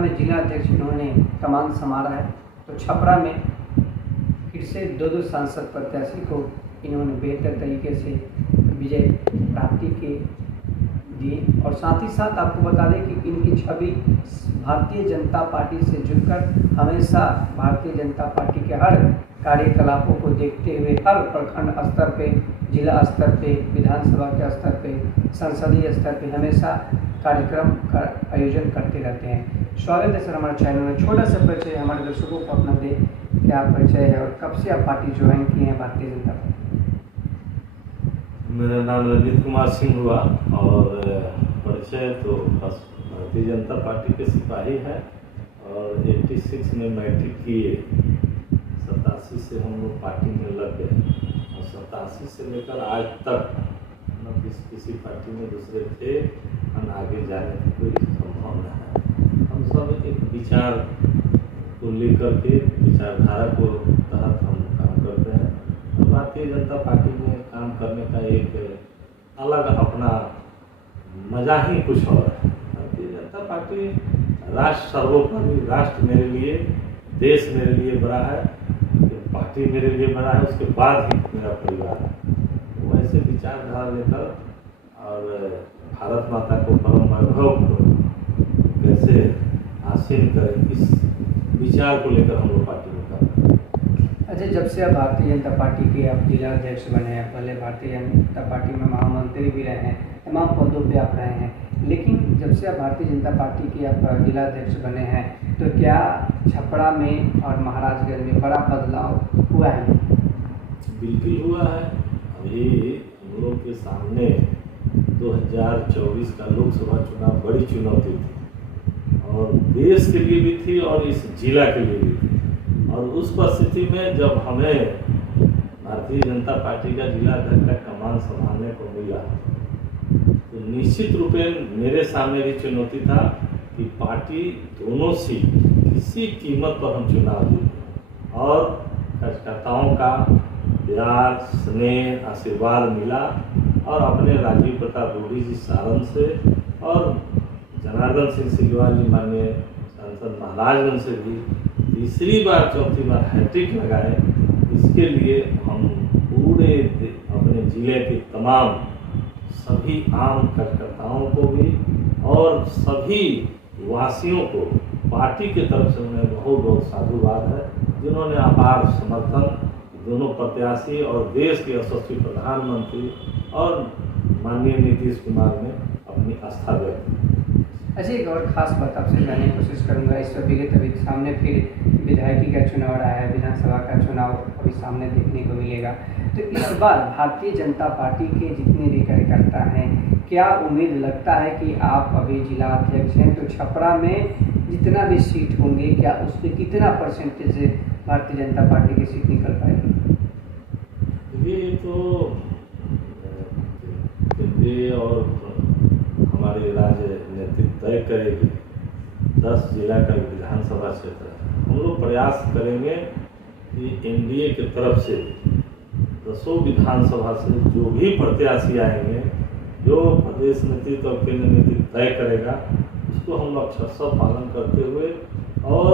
में जिला अध्यक्ष इन्होंने कमान संभाला है, तो छपरा में फिर से दो सांसद प्रत्याशी को इन्होंने बेहतर तरीके से विजय प्राप्ति के दिए। और साथ ही साथ आपको बता दें कि इनकी छवि भारतीय जनता पार्टी से जुड़कर हमेशा भारतीय जनता पार्टी के हर कार्यकलापों को देखते हुए हर प्रखंड स्तर पे, जिला स्तर पे, विधानसभा के स्तर पे, संसदीय स्तर पे हमेशा कार्यक्रम का आयोजन करते रहते हैं। स्वागत है सर हमारे चैनल में। छोटा सा परिचय हमारे दर्शकों को अपना दे, क्या परिचय है और कब से आप पार्टी ज्वाइन की हैं भारतीय जनता पार्टी? मेरा नाम रंजीत कुमार सिंह हुआ और परिचय तो भारतीय जनता पार्टी के सिपाही है और 86 में मैट्रिक किए, 87 से हम लोग पार्टी में लग गए और 87 से लेकर आज तक न किसी पार्टी में दूसरे थे और आगे जाने की कोई संभावना है। हम सब एक विचार को लेकर के विचारधारा को तहत हम काम करते हैं। भारतीय जनता पार्टी में काम करने का एक अलग अपना मजा ही कुछ और है। भारतीय जनता पार्टी राष्ट्र सर्वोपरि, राष्ट्र मेरे लिए, देश मेरे लिए बड़ा है, पार्टी मेरे लिए बड़ा है, उसके बाद ही मेरा परिवार है। वैसे विचारधारा लेकर और भारत माता को परम वैभव को कैसे हासिल करें, इस विचार को लेकर हम लोग पार्टी में काम करते हैं। अच्छा, जब से आप भारतीय जनता पार्टी के आप जिला अध्यक्ष बने हैं, पहले भारतीय जनता पार्टी में महामंत्री भी रहे हैं, तमाम पदों पे आप रहे हैं, लेकिन जब से आप भारतीय जनता पार्टी के आप जिला अध्यक्ष बने हैं तो क्या छपरा में और महाराजगंज में बड़ा बदलाव हुआ है? बिल्कुल हुआ है। अभी हम लोग के सामने 2024 का लोकसभा चुनाव बड़ी चुनौती थी और देश के लिए भी थी और इस जिला के लिए भी थी। और उस परिस्थिति में जब हमें भारतीय जनता पार्टी का जिला अध्यक्ष का कमान संभालने को मिला तो निश्चित रूप में मेरे सामने भी चुनौती था कि पार्टी दोनों सीट किसी कीमत पर हम चुनाव जीते और कार्यकर्ताओं का प्यार, स्नेह, आशीर्वाद मिला और अपने राजीव प्रताप रूडी जी सारण से और जनार्दन सिंह सिग्रीवाल जी माननीय सांसद महाराजगंज से भी तीसरी बार चौथी बार हैट्रिक लगाए। इसके लिए हम पूरे अपने ज़िले के तमाम सभी आम कार्यकर्ताओं को भी और सभी वासियों को पार्टी के तरफ से उन्हें बहुत बहुत साधुवाद है, जिन्होंने अपार समर्थन दोनों प्रत्याशी और देश के यशस्वी प्रधानमंत्री और माननीय नीतीश कुमार ने अपनी आस्था व्यक्त की। अच्छा, एक और ख़ास बात आपसे जानने की कोशिश करूंगा। इस वक्त अभी सामने फिर विधायकी का चुनाव रहा है, विधानसभा का चुनाव अभी सामने देखने को मिलेगा, तो इस बार भारतीय जनता पार्टी के जितने भी कार्यकर्ता हैं, क्या उम्मीद लगता है कि आप अभी जिला अध्यक्ष हैं तो छपरा में जितना भी सीट होंगे क्या उसमें कितना परसेंटेज से भारतीय जनता पार्टी की सीट निकल पाएगी? ये तो केंद्रीय और हमारे राज्य नेतृत्व तय करेगी। 10 जिला का विधानसभा क्षेत्र है। हम लोग प्रयास करेंगे कि एनडीए की तरफ से 10 विधानसभा से जो भी प्रत्याशी आएंगे, जो प्रदेश नेतृत्व और केंद्र नेतृत्व तय करेगा, उसको हम लोग अक्षरशः पालन करते हुए और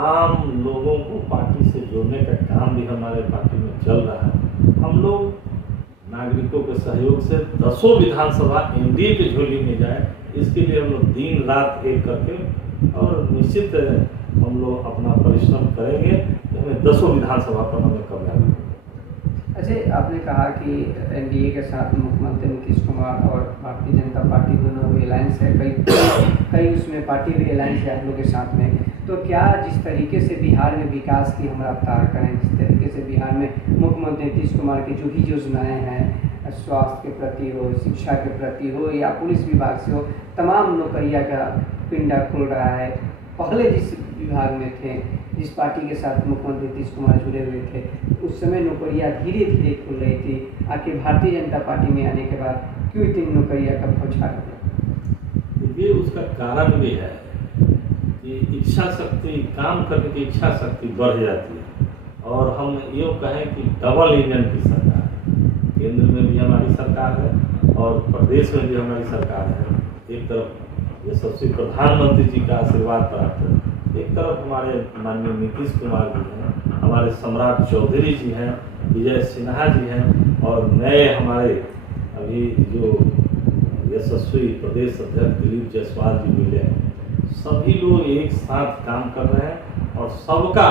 आम लोगों को पार्टी से जोड़ने का काम भी हमारे पार्टी में चल रहा है। हम लोग नागरिकों के सहयोग से 10 विधानसभा एनडीए की झोली में जाए, इसके लिए हम लोग दिन रात एक करके और निश्चित हम लोग अपना परिश्रम करेंगे कि हमें 10 विधानसभा पर हमें कामयाबी। अच्छा, आपने कहा कि एनडीए के साथ मुख्यमंत्री नीतीश कुमार और भारतीय जनता पार्टी दोनों में अलायंस है, कई उसमें पार्टी भी अलायंस है आप लोगों के साथ में, तो क्या जिस तरीके से बिहार में विकास की हम रफ्तार करें, जिस तरीके से बिहार में मुख्यमंत्री नीतीश कुमार की जो भी योजनाएँ हैं, स्वास्थ्य के प्रति हो, शिक्षा के प्रति हो या पुलिस विभाग से हो, तमाम नौकरियां का पिंडा खुल रहा है। पहले जिस विभाग में थे, जिस पार्टी के साथ मुख्यमंत्री नीतीश कुमार जुड़े हुए थे, उस समय नौकरियां धीरे धीरे खुल रही थी। आखिर भारतीय जनता पार्टी में आने के बाद क्यों इतनी नौकरियां का बौछार हो? देखिए, उसका कारण भी है कि इच्छा शक्ति, काम करने की इच्छा शक्ति बढ़ जाती है और हम यूँ कहें कि डबल इंजन की सरकार, केंद्र में भी हमारी सरकार है और प्रदेश में भी हमारी सरकार है। एक तरफ यशस्वी प्रधानमंत्री जी का आशीर्वाद प्राप्त है। एक तरफ हमारे माननीय नीतीश कुमार जी हैं, हमारे सम्राट चौधरी जी हैं, विजय सिन्हा जी हैं, और नए हमारे अभी जो यशस्वी प्रदेश अध्यक्ष दिलीप जायसवाल जी मिले हैं। सभी लोग एक साथ काम कर रहे हैं और सबका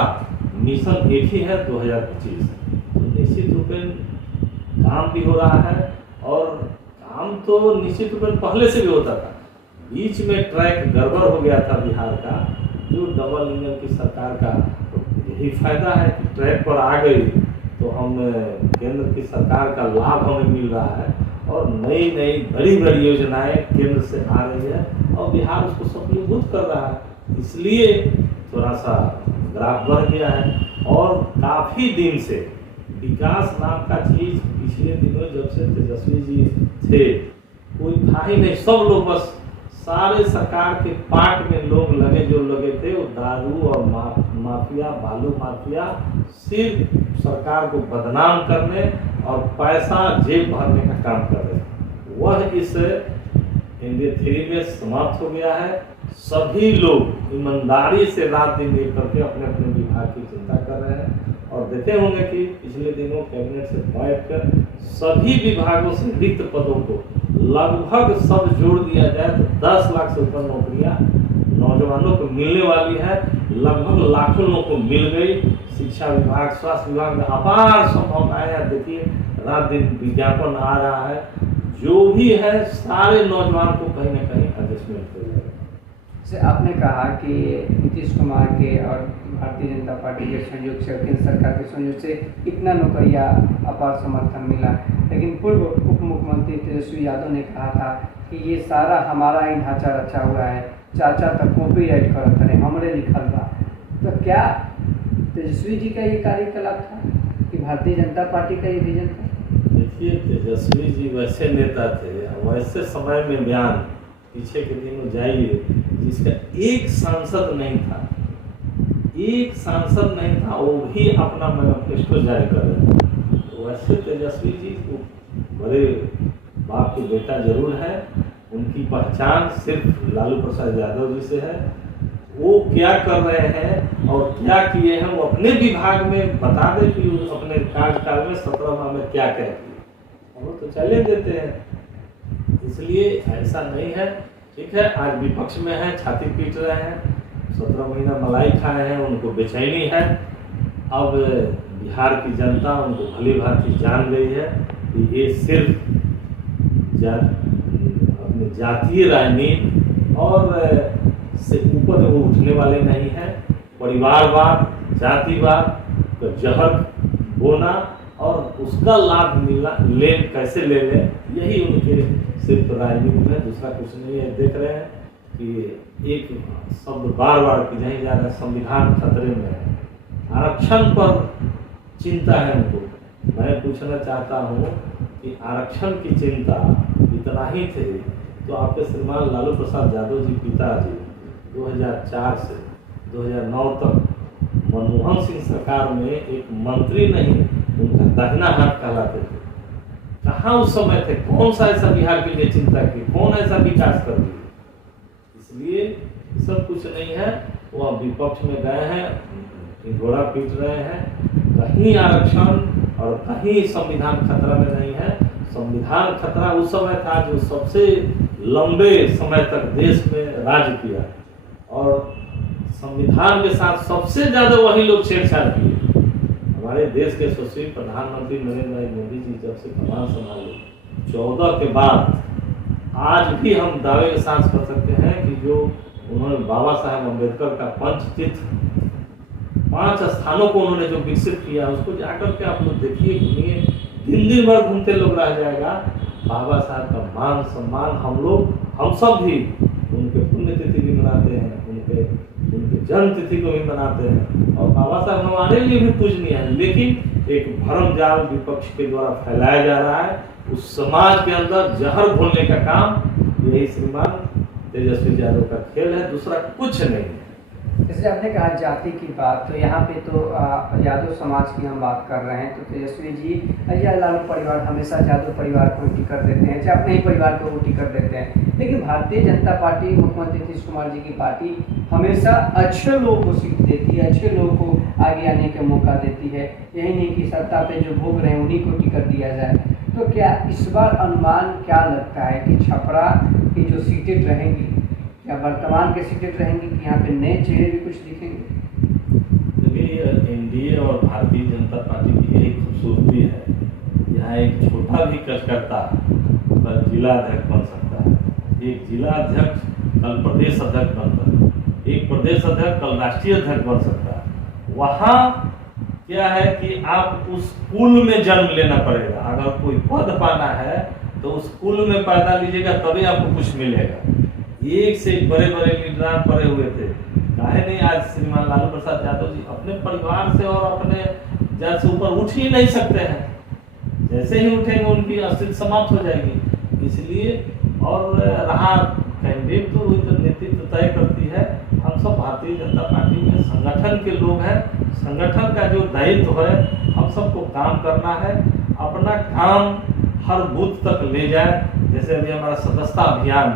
मिशन एक ही है 2025। तो निश्चित रूप में काम भी हो रहा है, और काम तो निश्चित रूप में पहले से भी होता था। बीच में ट्रैक गड़बड़ हो गया था बिहार का, जो डबल इंजन की सरकार का यही फायदा है कि ट्रैक पर आ गई तो हम केंद्र की सरकार का लाभ हमें मिल रहा है, और नई नई बड़ी बड़ी योजनाएं केंद्र से आ रही है और बिहार उसको सफलीभूत कर रहा है। इसलिए थोड़ा सा ग्राफ बढ़ गया है, और काफ़ी दिन से विकास नाम का चीज़ पिछले दिनों जब से तेजस्वी जी थे कोई था ही नहीं। सब लोग बस सारे सरकार के पार्ट में लोग लगे, जो लगे थे वो दारू और माफिया, बालू माफिया, सिर्फ सरकार को बदनाम करने और पैसा जेब भरने का काम कर रहे हैं। वह इस इंडिया 3 में समाप्त हो गया है। सभी लोग ईमानदारी से रात दिन एक करके अपने अपने विभाग की चिंता कर रहे हैं, और देखे होंगे कि पिछले दिनों कैबिनेट से बैठकर सभी विभागों से रिक्त पदों को लगभग सब जोड़ दिया जाए तो 10 लाख से ऊपर नौकरियां नौजवानों को मिलने वाली है। लगभग लाखों लोगों को मिल गई। शिक्षा विभाग, स्वास्थ्य विभाग में अपार संभावनाएं हैं। देखिए रात दिन विज्ञापन आ रहा है, जो भी है सारे नौजवान को कहीं ना कहीं एडजस्टमेंट हो जाएगा। जैसे आपने कहा कि नीतीश कुमार के और भारतीय जनता पार्टी के सहयोग से, केंद्र सरकार के सहयोग से इतना नौकरियां अपार समर्थन मिला, लेकिन पूर्व उप मुख्यमंत्री तेजस्वी यादव ने कहा था कि ये सारा हमारा ही ढांचा रचा हुआ है, चाचा तक कॉपीराइट करत रहे, हमरे लिखल बा। तो क्या तेजस्वी जी का ये कार्यकलाप था कि भारतीय जनता पार्टी का ये विजन था? देखिए तेजस्वी जी वैसे नेता थे, वैसे समय में बयान पीछे के दिनों जाइए जिसका एक सांसद नहीं था, एक सांसद नहीं था, वो भी अपना मैनिफेस्टो जारी कर रहे थे। तो वैसे तेजस्वी जी को बड़े बाप के बेटा जरूर है, उनकी पहचान सिर्फ लालू प्रसाद यादव जी से है। वो क्या कर रहे हैं और क्या किए हैं वो अपने विभाग में बता दें कि अपने कार्यकाल में 17 माह में क्या क्या किए, हम तो चले देते हैं। इसलिए ऐसा नहीं है। ठीक है, आज विपक्ष में है, छाती पीट रहे हैं, 17 महीना मलाई खाए हैं, उनको बेचैनी है। अब बिहार की जनता उनको भली भांति जान गई है कि ये सिर्फ अपनी जातीय राजनीति और से ऊपर वो उठने वाले नहीं हैं। परिवारवाद, जातिवाद का जहर बोना और उसका लाभ मिलना कैसे ले लें, यही उनके सिर्फ राजनीति में, दूसरा कुछ नहीं है। देख रहे हैं कि एक शब्द बार बार की नहीं जा रहा, संविधान खतरे में है। आरक्षण पर चिंता है उनको। मैं पूछना चाहता हूँ कि आरक्षण की चिंता इतना ही थे तो आपके श्रीमान लालू प्रसाद यादव जी पिताजी 2004 से 2009 तक मनमोहन सिंह सरकार में एक मंत्री नहीं, उनका दाहिना हाथ कहलाते थे। कहाँ उस समय थे? कौन सा ऐसा बिहार के लिए चिंता की, कौन ऐसा विकास कर दिया? इसलिए सब कुछ नहीं है। वो अब विपक्ष में गए हैं, घोड़ा पीट रहे हैं। कहीं आरक्षण और कहीं संविधान खतरा में नहीं है। संविधान खतरा उस समय था जो सबसे लंबे समय तक देश में राज किया, और संविधान के साथ सबसे ज्यादा वही लोग छेड़छाड़ किए। हमारे देश के यशस्वी प्रधानमंत्री नरेंद्र भाई मोदी जी जब से कमान संभाले 14 के बाद आज भी हम दावे के साथ कर सकते हैं कि जो उन्होंने बाबा साहेब अम्बेडकर का पंचतीर्थ 5 स्थानों को उन्होंने जो विकसित किया, उसको जाकर के आप लोग देखिए, घूमिए, दिन भर घूमते लोग रह जाएगा। बाबा साहब का मान सम्मान हम सब भी उनके पुण्यतिथि भी मनाते हैं, उनके जन्म तिथि को भी मनाते हैं, और बाबा साहब हमारे लिए भी पूजनीय है। लेकिन एक भ्रम जाल विपक्ष के द्वारा फैलाया जा रहा है, उस समाज के अंदर जहर घोलने का काम यही श्रीमान तेजस्वी यादव का खेल है, दूसरा कुछ नहीं है। जैसे आपने कहा जाति की बात, तो यहाँ पे तो यादव समाज की हम बात कर रहे हैं, तो तेजस्वी जी या लालू परिवार हमेशा यादव परिवार को टिकट देते हैं, चाहे अपने ही परिवार को वो टिकट देते हैं। लेकिन भारतीय जनता पार्टी, मुख्यमंत्री नीतीश कुमार जी की पार्टी हमेशा अच्छे लोगों को सीट देती है, अच्छे लोगों को आगे आने का मौका देती है। यही नहीं कि सत्ता पे जो भोग रहे हैं उन्हीं को टिकट दिया जाए। तो क्या इस बार अनुमान क्या लगता है कि छपरा की जो सीटें रहेंगी, क्या वर्तमान के सीटें रहेंगी कि यहाँ पे नए चेहरे भी कुछ दिखेंगे? देखिए, एनडीए और भारतीय जनता पार्टी की यही खूबसूरती है, यहाँ एक छोटा भी कार्यकर्ता पर जिला अध्यक्ष बन सकता है, एक जिला अध्यक्ष कल प्रदेश अध्यक्ष बनता है, एक प्रदेश अध्यक्ष कल राष्ट्रीय अध्यक्ष बन सकता है। वहाँ क्या है कि आप उस कुल में जन्म लेना पड़ेगा। अगर कोई पद पाना है तो उस कुल में पैदा लीजिएगा, तभी आपको कुछ मिलेगा। एक से एक बड़े बड़े लीडर पड़े हुए थे, काहे नहीं आज श्रीमान लालू प्रसाद यादव जी अपने परिवार से और अपने जड़ से ऊपर उठ ही नहीं सकते हैं। जैसे ही उठेंगे उनकी अस्तित्व समाप्त हो जाएगी। इसलिए और रहा कैंडिडेट, तो नेतृत्व तय करती है। हम सब भारतीय जनता पार्टी में संगठन के लोग हैं, संगठन का जो दायित्व है हम सबको काम करना है, अपना काम हर बूथ तक ले जाए। जैसे अभी हमारा सदस्यता अभियान,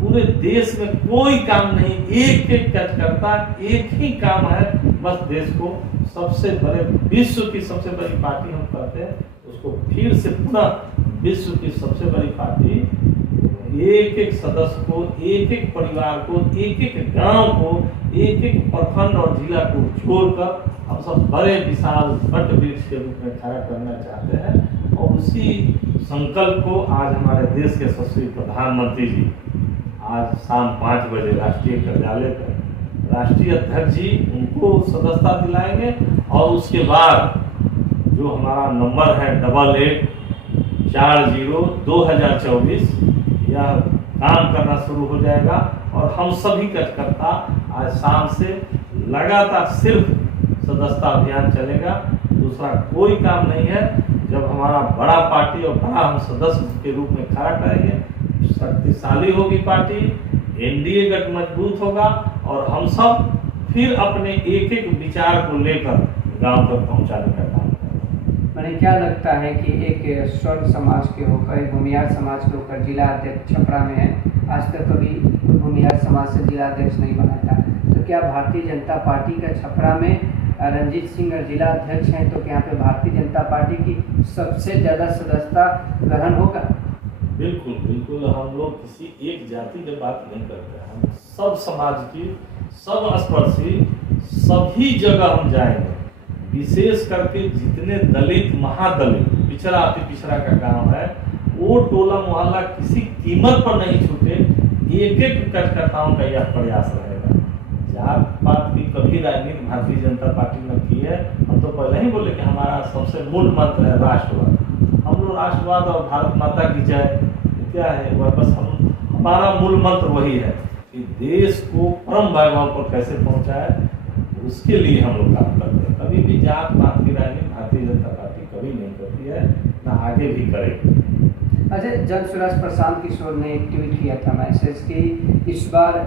पूरे देश में कोई काम नहीं, एक एक कार्यकर्ता एक ही काम है, बस देश को सबसे बड़े, विश्व की सबसे बड़ी पार्टी हम करते हैं, उसको फिर से पूरा विश्व की सबसे बड़ी पार्टी, एक एक सदस्य को, एक एक परिवार को, एक एक गांव को, एक एक प्रखंड और जिला को जोड़कर हम सब बड़े विशाल वट वृक्ष के रूप में खड़ा करना चाहते हैं। और उसी संकल्प को आज हमारे देश के यशस्वी प्रधानमंत्री जी आज शाम 5 बजे राष्ट्रीय कार्यालय पर राष्ट्रीय अध्यक्ष जी उनको सदस्यता दिलाएंगे। और उसके बाद जो हमारा नंबर है 8840-2024, यह काम करना शुरू हो जाएगा। और हम सभी कार्यकर्ता आज शाम से लगातार सिर्फ सदस्यता अभियान चलेगा, दूसरा कोई काम नहीं है। जब हमारा बड़ा पार्टी और बड़ा हम सदस्य के रूप में खड़ा करेंगे, शक्तिशाली होगी पार्टी, एनडीए गठ मजबूत होगा और हम सब फिर अपने एक एक विचार को लेकर गांव तक पहुंचाने का काम करेंगे। मैंने क्या लगता है कि एक स्वर्ण समाज के होकर, एक भूमिहार समाज के होकर जिला अध्यक्ष छपरा में है, आज तक कभी भूमिहार समाज से जिला अध्यक्ष नहीं बना था, तो क्या भारतीय जनता पार्टी का छपरा में रणजीत सिंह जिला अध्यक्ष हैं, तो यहाँ पे भारतीय जनता पार्टी की सबसे ज़्यादा सदस्यता ग्रहण होगा? बिल्कुल बिल्कुल, हम लोग किसी एक जाति की बात नहीं करते, हम सब समाज की, सब स्पर्शी, सभी जगह हम जाएंगे। विशेष करके जितने दलित, महादलित, पिछड़ा अति पिछड़ा का गांव है, वो टोला मोहल्ला किसी कीमत पर नहीं छूटे, एक एक कार्यकर्ताओं का यह प्रयास रहेगा। जात पात की कभी राजनीति भारतीय जनता पार्टी ने की है। हम तो पहले ही बोले कि हमारा सबसे मूल मंत्र है राष्ट्रवाद। हम लोग राष्ट्रवाद और भारत माता की जय क्या है, वह बस हमारा मूल मंत्र वही है कि देश को परम वैभव पर कैसे पहुंचाए, उसके लिए हम लोग काम करते हैं। कभी भी जात पात की राजनीति भारतीय जनता पार्टी कभी नहीं करती है, ना आगे भी करेगी। अच्छा, जन सुराज प्रशांत किशोर ने एक ट्वीट किया था मैसेज कि इस बार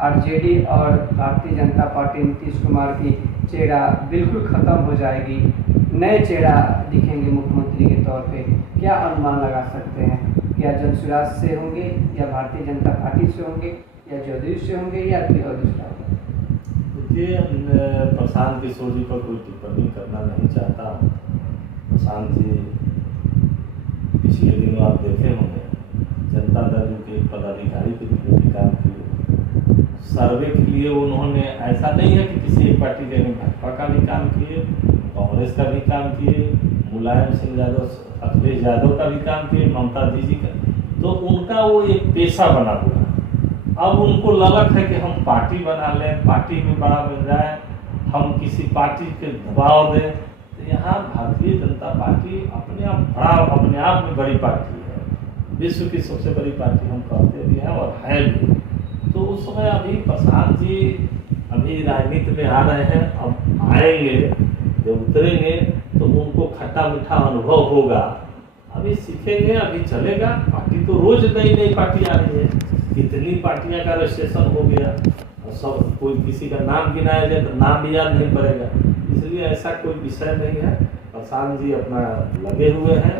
आरजेडी और भारतीय जनता पार्टी नीतीश कुमार की चेहरा बिल्कुल खत्म हो जाएगी, नए चेहरा दिखेंगे मुख्यमंत्री के तौर पे। क्या अनुमान लगा सकते हैं, या जन सुराज से होंगे, या भारतीय जनता पार्टी से होंगे, या जदयू से होंगे, या कोई और दूसरा होगा? देखिए, प्रशांत किशोर जी पर कोई टिप्पणी करना नहीं चाहता। प्रशांत जी पिछले दिनों आप देखे होंगे जनता दल के एक पदाधिकारी के रूप में भी काम किए। सर्वे के लिए उन्होंने, ऐसा नहीं है कि किसी एक पार्टी के, भाजपा का भी काम किए, कांग्रेस का भी काम किए, मुलायम सिंह यादव, अखिलेश यादव का भी काम किए, ममता दीदी का, तो उनका वो एक पेशा बना हुआ है। अब उनको ललक है कि हम पार्टी बना लें, पार्टी में बड़ा बन जाए, हम किसी पार्टी के दबाव दें। तो यहाँ भारतीय जनता पार्टी अपने आप में बड़ी पार्टी है, विश्व की सबसे बड़ी पार्टी हम कहते भी हैं और है भी। तो उस समय अभी प्रशांत जी अभी राजनीति में आ रहे हैं, अब आएंगे, जब उतरेंगे तो उनको खट्टा मीठा अनुभव होगा, अभी सीखेंगे, अभी चलेगा। पार्टी तो रोज नई नई पार्टी आ रही है, कितनी पार्टियां का रजिस्ट्रेशन हो गया, सब कोई किसी का नाम गिनाया जाए तो नाम भी याद नहीं पड़ेगा, इसलिए ऐसा कोई विषय नहीं है। प्रशांत जी अपना लगे हुए हैं,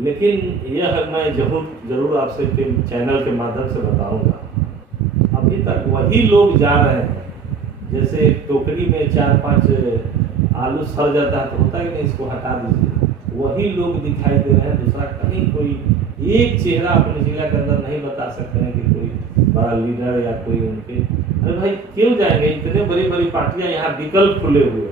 लेकिन यह मैं जरूर आपसे चैनल के माध्यम से बताऊंगा, अभी तक वही लोग जा रहे हैं। जैसे एक टोकरी में 4-5 आलू सड़ जाता है तो होता है कि नहीं, इसको हटा दीजिए, वही लोग दिखाई दे रहे हैं। दूसरा कहीं कोई एक चेहरा अपने जिला के अंदर नहीं बता सकते हैं कि कोई बड़ा लीडर या कोई उनके, अरे भाई क्यों जाएंगे, इतने बड़ी बड़ी पार्टियां यहाँ विकल्प खुले हुए,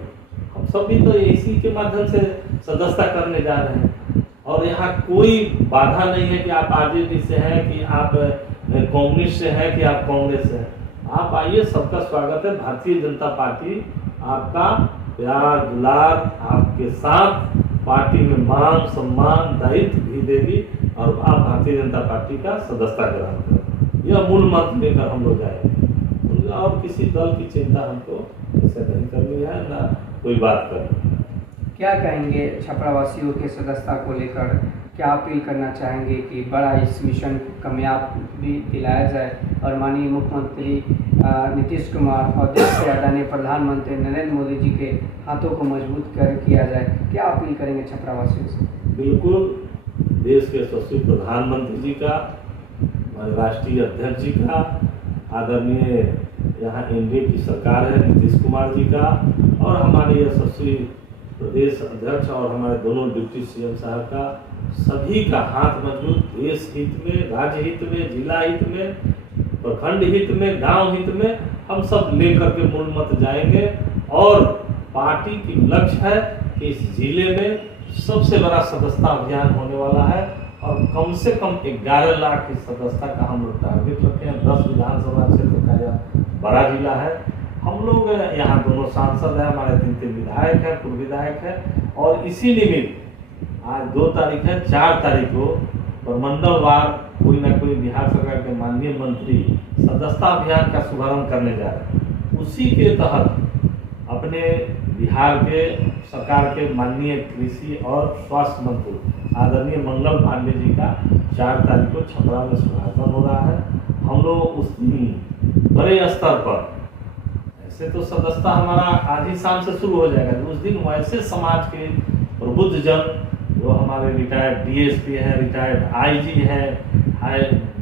हम सब भी तो इसी के माध्यम से सदस्यता करने जा रहे हैं। और यहाँ कोई बाधा नहीं है कि आप आरजेडी से हैं, कि आप कम्युनिस्ट से हैं, कि आप कांग्रेस से हैं। आप आइए, सबका स्वागत है। भारतीय जनता पार्टी आपका प्यार दुलार आपके साथ, पार्टी में मान सम्मान दायित्व भी देगी और आप भारतीय जनता पार्टी का सदस्यता ग्रहण करें, यह मूल मंत्र लेकर हम लोग जाएंगे। और किसी दल की चिंता हमको ऐसे नहीं करनी है, ना कोई बात करनी है। क्या कहेंगे छपरावासियों के सदस्यता को लेकर, क्या अपील करना चाहेंगे कि बड़ा इस मिशन को कामयाबी दिलाया जाए और माननीय मुख्यमंत्री नीतीश कुमार और देश के आदरणीय प्रधानमंत्री नरेंद्र मोदी जी के हाथों को मजबूत किया जाए, क्या अपील करेंगे छपरावासियों से? बिल्कुल, देश के यशस्वी प्रधानमंत्री जी का, हमारे राष्ट्रीय अध्यक्ष जी का, आदरणीय यहाँ एनडीए की सरकार है नीतीश कुमार जी का, और हमारे यशस्वी प्रदेश अध्यक्ष और हमारे दोनों डिप्टी सीएम साहब का, सभी का हाथ मजबूत, देश हित में, राज्य हित में, जिला हित में, प्रखंड हित में, गांव हित में, हम सब लेकर के मूल मत जाएंगे। और पार्टी की लक्ष्य है कि इस जिले में सबसे बड़ा सदस्यता अभियान होने वाला है और कम से कम 11 लाख की सदस्यता का हम लोग टारगेट रखे हैं। 10 विधानसभा क्षेत्र का यह बड़ा जिला है। हम लोग यहाँ दोनों सांसद हैं, हमारे 3 विधायक हैं, पूर्व विधायक हैं, और इसी निमित्त आज 2 तारीख है, 4 तारीख को प्रमंडलवार कोई ना कोई बिहार सरकार के माननीय मंत्री सदस्यता अभियान का शुभारंभ करने जा रहे हैं। उसी के तहत अपने बिहार के सरकार के माननीय कृषि और स्वास्थ्य मंत्री आदरणीय मंगल पांडे जी का 4 तारीख को छपरा में शुभारंभ हो रहा है। हम लोग उस दिन बड़े स्तर पर, ऐसे तो सदस्यता हमारा आज ही शाम से शुरू हो जाएगा, उस दिन वैसे समाज के प्रबुद्ध जन, जो हमारे रिटायर्ड डीएसपी हैं, रिटायर्ड आईजी हैं,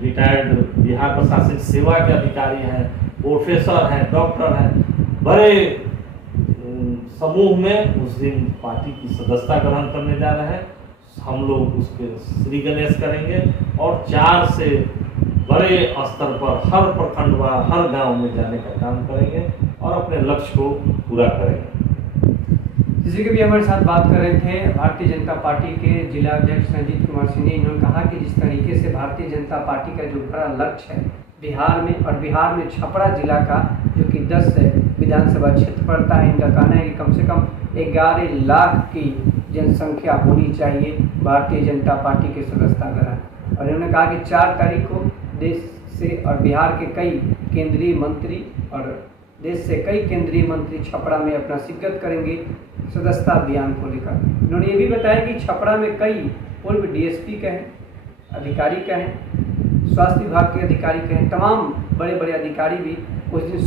रिटायर्ड बिहार प्रशासनिक सेवा के अधिकारी हैं, प्रोफेसर हैं, डॉक्टर हैं, बड़े समूह में उस दिन पार्टी की सदस्यता ग्रहण करने जा रहे हैं। हम लोग उसके श्री गणेश करेंगे और 4 से बड़े स्तर पर हर प्रखंड व हर गांव में जाने का काम करेंगे और अपने लक्ष्य को पूरा करेंगे। जिसके भी हमारे साथ बात कर रहे थे भारतीय जनता पार्टी के जिला अध्यक्ष रंजीत कुमार सिंह ने, इन्होंने कहा कि जिस तरीके से भारतीय जनता पार्टी का जो बड़ा लक्ष्य है बिहार में, और बिहार में छपरा जिला का जो कि 10 विधानसभा क्षेत्र पड़ता है, इनका कहना है कि कम से कम 11 लाख की जनसंख्या होनी चाहिए भारतीय जनता पार्टी के सदस्यता ग्रहण। और इन्होंने कहा कि 4 तारीख को देश से और बिहार के कई केंद्रीय मंत्री और देश से कई केंद्रीय मंत्री छपरा में अपना शिरकत करेंगे सदस्यता अभियान को लेकर। इन्होंने ये भी बताया कि छपरा में कई पूर्व डीएसपी के हैं, अधिकारी के हैं, स्वास्थ्य विभाग के अधिकारी के हैं, तमाम बड़े बड़े अधिकारी भी उस दिन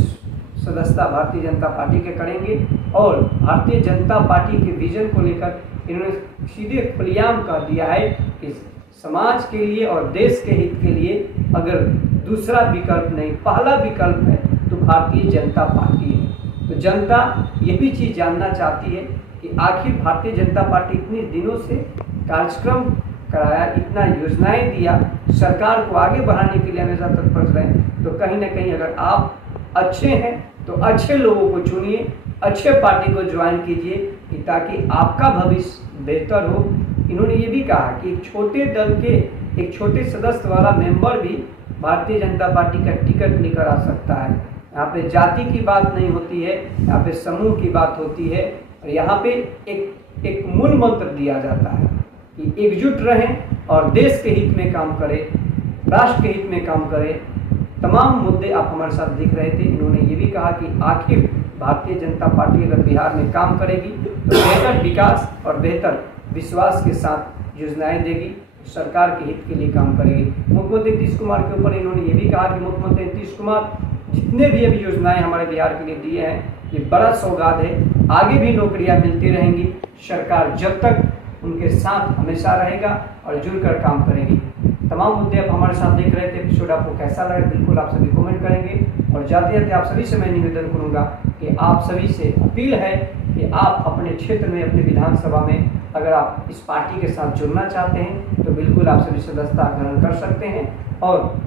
सदस्यता भारतीय जनता पार्टी के करेंगे। और भारतीय जनता पार्टी के विजन को लेकर इन्होंने सीधे खुलेआम कह दिया है कि समाज के लिए और देश के हित के लिए अगर दूसरा विकल्प नहीं, पहला विकल्प है तो भारतीय जनता पार्टी है। तो जनता ये भी चीज़ जानना चाहती है कि आखिर भारतीय जनता पार्टी इतने दिनों से कार्यक्रम कराया, इतना योजनाएं दिया, सरकार को आगे बढ़ाने के लिए हमेशा तत्पर रहे, तो कहीं ना कहीं अगर आप अच्छे हैं तो अच्छे लोगों को चुनिए, अच्छे पार्टी को ज्वाइन कीजिए कि ताकि आपका भविष्य बेहतर हो। इन्होंने ये भी कहा कि एक छोटे दल के एक छोटे सदस्य वाला मेंबर भी भारतीय जनता पार्टी का टिकट लेकर आ सकता है। यहाँ पे जाति की बात नहीं होती है, यहाँ पे समूह की बात होती है। और यहाँ पे एक मूल मंत्र दिया जाता है कि एकजुट रहें और देश के हित में काम करें, राष्ट्र के हित में काम करें। तमाम मुद्दे आप हमारे साथ दिख रहे थे। इन्होंने ये भी कहा कि आखिर भारतीय जनता पार्टी अगर बिहार में काम करेगी तो बेहतर विकास और बेहतर विश्वास के साथ योजनाएं देगी, सरकार के हित के लिए काम करेगी। मुख्यमंत्री नीतीश कुमार के ऊपर इन्होंने ये भी कहा कि मुख्यमंत्री नीतीश कुमार जितने भी अभी योजनाएं हमारे बिहार के लिए दिए हैं, ये बड़ा सौगात है। आगे भी नौकरियां मिलती रहेंगी। सरकार जब तक उनके साथ हमेशा रहेगा और जुड़कर काम करेगी। तमाम मुद्दे आप हमारे साथ देख रहे थे। एपिसोड आपको कैसा लगा बिल्कुल आप सभी कमेंट करेंगे। और जाते जाते आप सभी से मैं निवेदन करूंगा कि आप सभी से अपील है कि आप अपने क्षेत्र में, अपने विधानसभा में अगर आप इस पार्टी के साथ जुड़ना चाहते हैं तो बिल्कुल आप सभी सदस्यता ग्रहण कर सकते हैं। और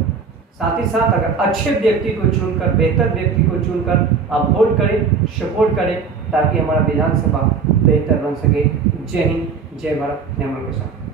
साथ ही साथ अगर अच्छे व्यक्ति को चुनकर, बेहतर व्यक्ति को चुनकर आप वोट करें, सपोर्ट करें, ताकि हमारा विधानसभा बेहतर बन सके। जय हिंद, जय भारत, न्यामल के साथ।